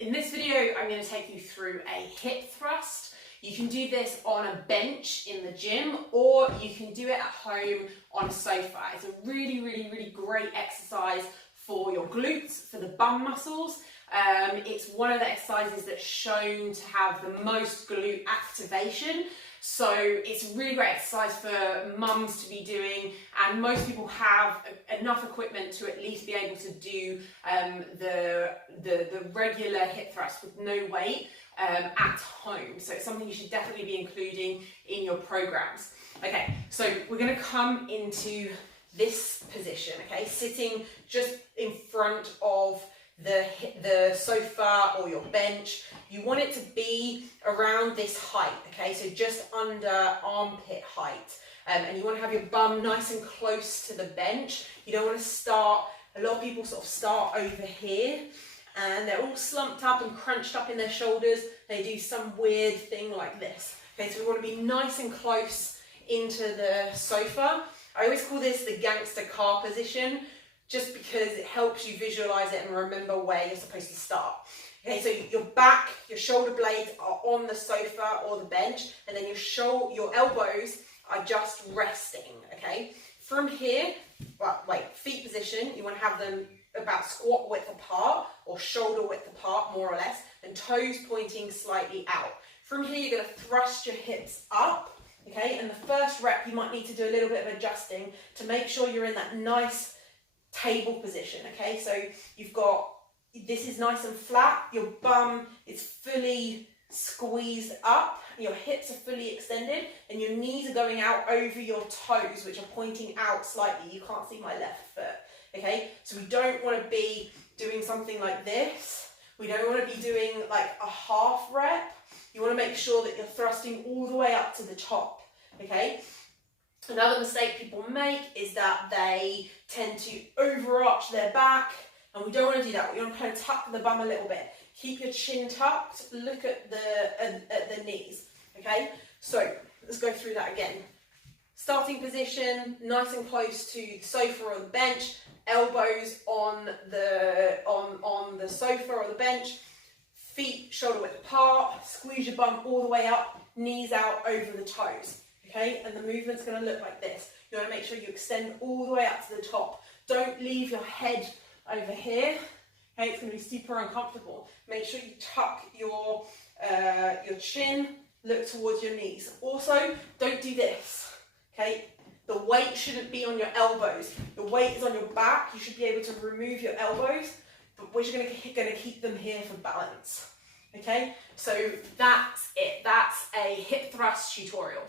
In this video, I'm going to take you through a hip thrust. You can do this on a bench in the gym, or you can do it at home on a sofa. It's a really great exercise for your glutes, for the bum muscles. It's one of the exercises that's shown to have the most glute activation. So it's a really great exercise for mums to be doing, and most people have enough equipment to at least be able to do the regular hip thrust with no weight at home. So it's something you should definitely be including in your programs. Okay, so we're going to come into this position, okay, sitting just in front of the sofa or your bench. You want it to be around this height, okay, so just under armpit height, and you want to have your bum nice and close to the bench. You don't want to start, a lot of people sort of start over here and they're all slumped up and crunched up in their shoulders. They do some weird thing like this. Okay, so we want to be nice and close into the sofa. I always call this the gangster car position, just because it helps you visualize it and remember where you're supposed to start. Okay, so your back, your shoulder blades are on the sofa or the bench, and then your elbows are just resting, okay? From here, feet position, you want to have them about squat width apart or shoulder width apart, more or less, and toes pointing slightly out. From here, you're going to thrust your hips up, okay? And the first rep, you might need to do a little bit of adjusting to make sure you're in that nice table position, okay? So this is nice and flat, your bum is fully squeezed up, your hips are fully extended, and your knees are going out over your toes, which are pointing out slightly. You can't see my left foot, okay? So we don't want to be doing something like this. We don't want to be doing like a half rep. You want to make sure that you're thrusting all the way up to the top, okay? Another mistake people make is that they tend to overarch their back, and we don't want to do that. We want to kind of tuck the bum a little bit. Keep your chin tucked, look at the knees, okay? So let's go through that again. Starting position, nice and close to the sofa or the bench, elbows on the sofa or the bench, feet shoulder width apart, squeeze your bum all the way up, knees out over the toes. Okay, and the movement's going to look like this. You want to make sure you extend all the way up to the top. Don't leave your head over here. Okay, it's going to be super uncomfortable. Make sure you tuck your chin, look towards your knees. Also, don't do this. Okay, the weight shouldn't be on your elbows. The weight is on your back. You should be able to remove your elbows, but we're just going to keep them here for balance. Okay, so that's it. That's a hip thrust tutorial.